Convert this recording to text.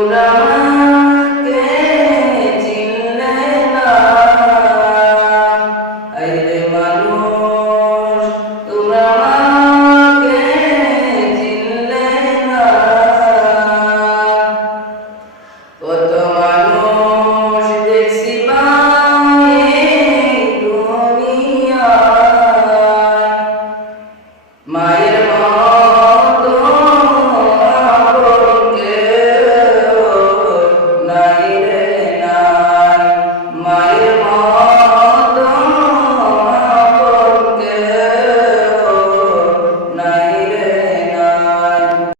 Sundar.